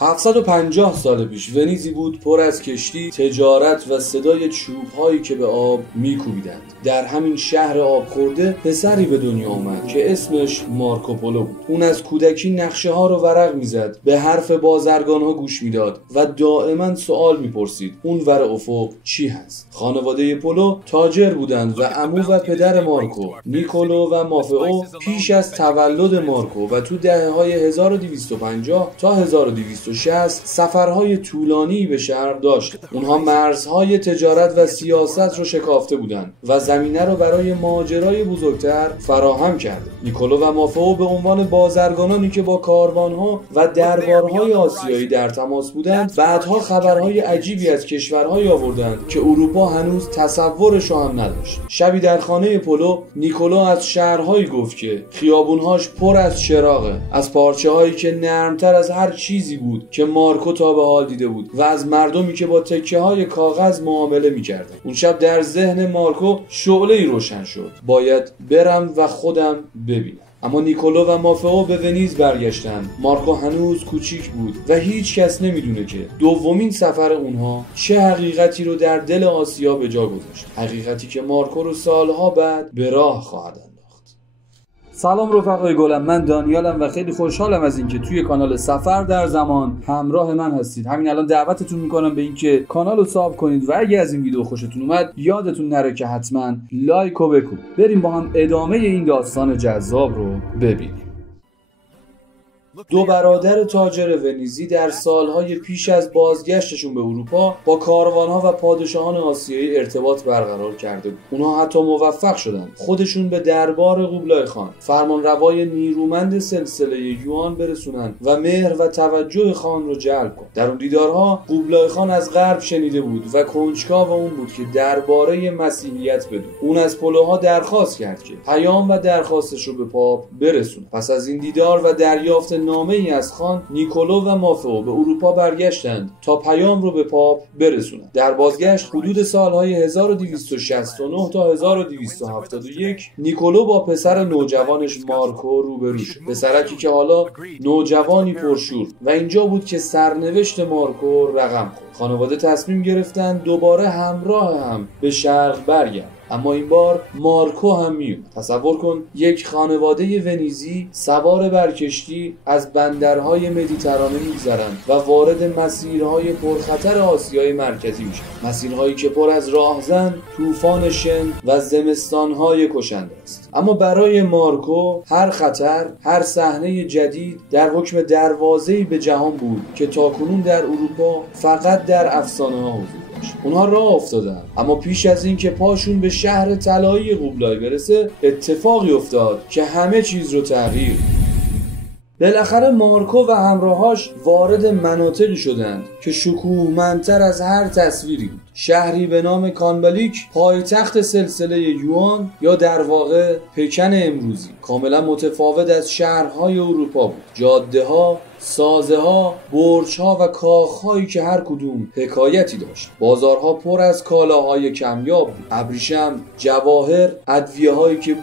750 سال پیش ونیزی بود پر از کشتی، تجارت و صدای چوب‌هایی که به آب می‌کوبیدند. در همین شهر آب خورده پسری به دنیا آمد که اسمش مارکوپولو بود. اون از کودکی نقشه‌ها رو ورق می‌زد، به حرف بازرگان‌ها گوش می‌داد و دائما سوال می‌پرسید اون ور افق چی هست. خانواده پولو تاجر بودند و عمو و پدر مارکو، نیکولو و مافئو، پیش از تولد مارکو و تو دهه‌های 1250 تا 1260 سفرهای طولانی به شرق داشت. اونها مرزهای تجارت و سیاست رو شکافته بودند و زمینه رو برای ماجرای بزرگتر فراهم کرده. نیکولو و مافئو به عنوان بازرگانانی که با کاروانها و دربارهای آسیایی در تماس بودند، بعدها خبرهای عجیبی از کشورهای آوردند که اروپا هنوز تصورش هم نداشت. شبی در خانه پولو، نیکولو از شهرهایی گفت که خیابونهاش پر از چراغه، از پارچه‌هایی که نرمتر از هر چیزی بود که مارکو تا به حال دیده بود و از مردمی که با تکه‌های کاغذ معامله می‌کردند. اون شب در ذهن مارکو شعله‌ای روشن شد: باید برم و خودم ببینم. اما نیکولو و مافئو به ونیز برگشتند. مارکو هنوز کوچیک بود و هیچ کس نمیدونه که دومین سفر اونها چه حقیقتی رو در دل آسیا به جا گذاشت. حقیقتی که مارکو رو سالها بعد به راه خواهد انداخت. سلام رفقای گلم، من دانیالم و خیلی خوشحالم از اینکه توی کانال سفر در زمان همراه من هستید. همین الان دعوتتون میکنم به اینکه کانال رو ساب کنید و اگه از این ویدیو خوشتون اومد یادتون نره که حتما لایک و بکن. بریم با هم ادامه این داستان جذاب رو ببینیم. دو برادر تاجر ونیزی در سالهای پیش از بازگشتشون به اروپا با کاروانها و پادشاهان آسیایی ارتباط برقرار کرده بود. اونها حتی موفق شدند خودشون به دربار قوبلای خان، فرمانروای نیرومند سلسله یوان، برسونن و مهر و توجه خان رو جلب کنند. در اون دیدارها قوبلای خان از غرب شنیده بود و کنجکاو اون بود که درباره مسیحیت بدونه. اون از پولوها درخواست کرد که پیام و درخواستش رو به پاپ برسونه. پس از این دیدار و دریافت نامه‌ای از خان، نیکولو و مافئو به اروپا برگشتند تا پیام رو به پاپ برسونند. در بازگشت حدود سالهای 1269 تا 1271 نیکولو با پسر نوجوانش مارکو روبرو شد. پسرکی که حالا نوجوانی پرشور و اینجا بود که سرنوشت مارکو رقم خورد. خانواده تصمیم گرفتن دوباره همراه هم به شرق برگردند. اما این بار مارکو هم میومد. تصور کن یک خانواده ونیزی سوار بر کشتی از بندرهای مدیترانه میگذرند و وارد مسیرهای پرخطر آسیای مرکزی میشن. مسیرهایی که پر از راهزن، طوفان شن و زمستانهای کشنده است. اما برای مارکو هر خطر، هر صحنه جدید در حکم دروازه‌ای به جهان بود که تاکنون در اروپا فقط در افسانه‌ها حضور داشت. اونها راه افتادن، اما پیش از این که پاشون به شهر طلایی قوبلای برسه اتفاقی افتاد که همه چیز رو تغییر داد. بالاخره مارکو و همراهاش وارد مناطقی شدند که شکوهمندتر از هر تصویری بود. شهری به نام کانبالیک، پایتخت سلسله یوان یا در واقع پکن امروزی، کاملا متفاوت از شهرهای اروپا بود. جاده‌ها، سازه‌ها، برج‌ها و کاخ‌هایی که هر کدوم حکایتی داشت. بازارها پر از کالاهای کمیاب بود. ابریشم، جواهر، ادویه‌هایی که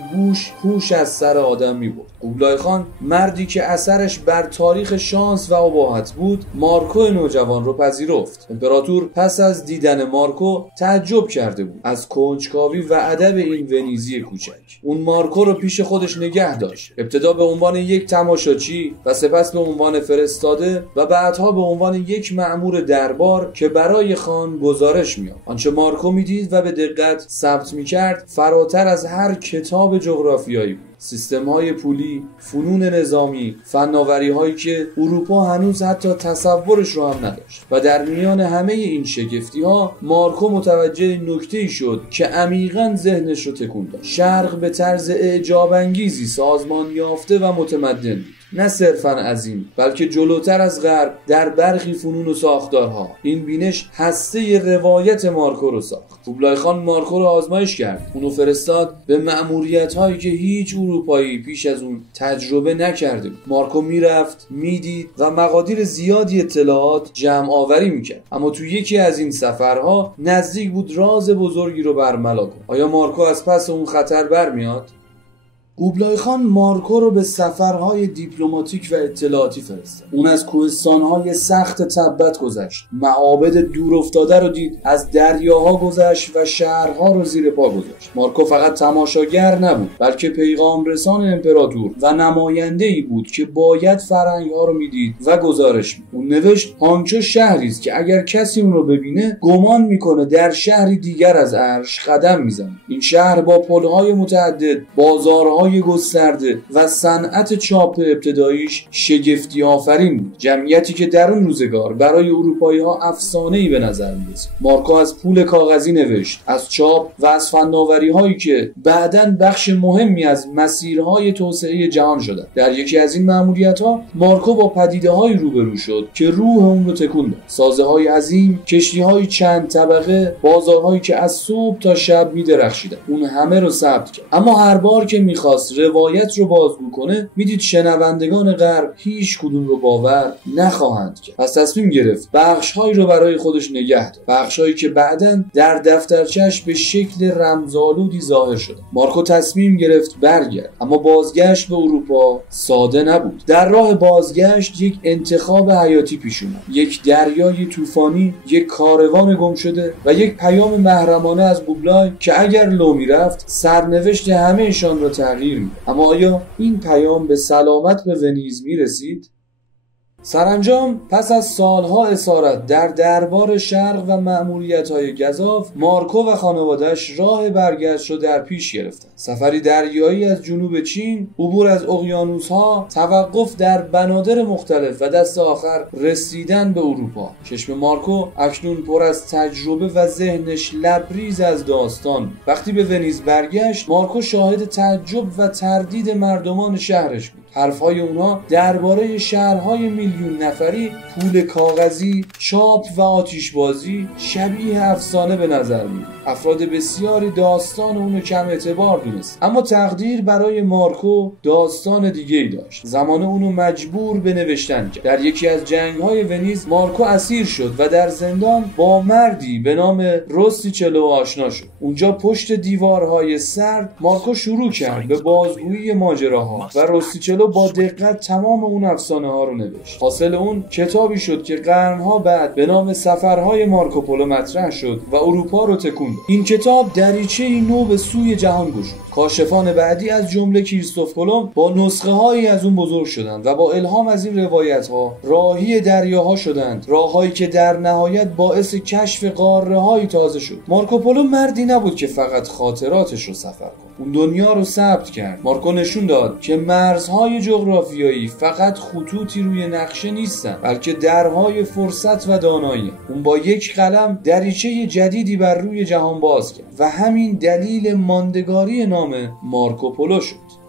هوش از سر آدم می‌برد. قوبلای خان، مردی که اثرش بر تاریخ شانس و اباحت بود، مارکو نوجوان رو پذیرفت. امپراتور پس از دیدن مارکو تعجب کرده بود از کنجکاوی و ادب این ونیزی کوچک. اون مارکو رو پیش خودش نگه داشت، ابتدا به عنوان یک تماشاچی و سپس به عنوان فرستاده و بعدها به عنوان یک مأمور دربار که برای خان گزارش میاد. آنچه مارکو میدید و به دقت ثبت میکرد فراتر از هر کتاب جغرافیایی بود. سیستم‌های پولی، فنون نظامی، فناوری‌هایی که اروپا هنوز حتی تصورش رو هم نداشت. و در میان همه این شگفتی‌ها مارکو متوجه نکته‌ای شد که عمیقاً ذهنش رو تکون داد. شرق به طرز اعجاب‌انگیزی سازمان یافته و متمدن بود. نه صرفاً عظیم، بلکه جلوتر از غرب در برخی فنون و ساختارها. این بینش هسته روایت مارکو رو ساخت. قوبلای خان مارکو رو آزمایش کرد. اونو فرستاد به مأموریت‌هایی که هیچ اروپایی پیش از اون تجربه نکرده بود. مارکو میرفت، میدید و مقادیر زیادی اطلاعات جمع آوری میکرد. اما تو یکی از این سفرها نزدیک بود راز بزرگی رو برملا کنه. آیا مارکو از پس اون خطر برمیاد؟ قوبلای خان مارکو رو به سفرهای دیپلماتیک و اطلاعاتی فرستاد. اون از کوهستانهای سخت تبت گذشت، معابد دور افتاده رو دید، از دریاها گذشت و شهرها رو زیر پا گذاشت. مارکو فقط تماشاگر نبود، بلکه پیغام رسان امپراتور و نماینده‌ای بود که باید فرهنگ‌ها رو میدید و گزارش می‌داد. اون نوشت هانچو شهری است که اگر کسی اون رو ببینه گمان میکنه در شهری دیگر از عرش قدم میزنه. این شهر با پل‌های متعدد، بازارهای گسترده و صنعت چاپ ابتداییش شگفتی آفرین بود. جمعیتی که در اون روزگار برای اروپایی‌ها افسانه‌ای به نظر می‌رسید. مارکو از پول کاغذی نوشت، از چاپ و از فناوری‌هایی که بعداً بخش مهمی از مسیرهای توسعه جهان شدند. در یکی از این مأموریت‌ها مارکو با پدیده‌هایی روبرو شد که روح اون رو تکون داد. سازه‌های عظیم، کشتی‌های چند طبقه، بازارهایی که از صبح تا شب می‌درخشیدند. اون همه رو ثبت کرد. اما هر بار که می‌خواست روایت رو بازگو کنه، میدید شنوندگان غرب هیچ کدوم رو باور نخواهند کرد. پس تصمیم گرفت بخش‌هایی رو برای خودش نگه داره، بخش‌هایی که بعداً در دفترچه‌اش به شکل رمزآلودی ظاهر شد. مارکو تصمیم گرفت برگرد، اما بازگشت به اروپا ساده نبود. در راه بازگشت یک انتخاب حیاتی پیش اومد. یک دریای طوفانی، یک کاروان گم شده و یک پیام محرمانه از قوبلای که اگر لو میرفت سرنوشت همه‌شان را تغییر می‌داد. اما آیا این پیام به سلامت به ونیز میرسید؟ سرانجام پس از سالها اسارت در دربار شرق و مأموریت‌های گزاف، مارکو و خانواده‌اش راه برگشت را در پیش گرفتند. سفری دریایی از جنوب چین، عبور از اقیانوس‌ها، توقف در بنادر مختلف و دست آخر رسیدن به اروپا. چشم مارکو اکنون پر از تجربه و ذهنش لبریز از داستان. وقتی به ونیز برگشت، مارکو شاهد تعجب و تردید مردمان شهرش بود. حرفهای اونها درباره شهرهای میلیون نفری، پول کاغذی، چاپ و آتیشبازی شبیه افسانه به نظر میاد. افراد بسیاری داستان اونو کم اعتبار دونست، اما تقدیر برای مارکو داستان دیگه ای داشت. زمان اونو مجبور به نوشتن کرد. در یکی از جنگ‌های ونیز مارکو اسیر شد و در زندان با مردی به نام روستیچلو آشنا شد. اونجا پشت دیوارهای سرد مارکو شروع کرد به بازگویی ماجراها و روستیچلو با دقت تمام اون افسانه ها رو نوشت. حاصل اون کتابی شد که قرنها بعد به نام سفرهای مارکوپولو مطرح شد و اروپا رو تکون داد. این کتاب دریچه‌ای نو به سوی جهان گشود. کاشفان بعدی از جمله کریستوف کلمب با نسخه هایی از اون بزرگ شدند و با الهام از این روایت ها راهی دریاها شدند، راههایی که در نهایت باعث کشف قاره های تازه شد. مارکوپولو مردی نبود که فقط خاطراتش رو سفر کنه، اون دنیا رو ثبت کرد. مارکو نشون داد که مرزهای جغرافیایی فقط خطوطی روی نقشه نیستن، بلکه درهای فرصت و دانایی. اون با یک قلم دریچه جدیدی بر روی جهان باز کرد و همین دلیل ماندگاری نام مارکوپولو شد.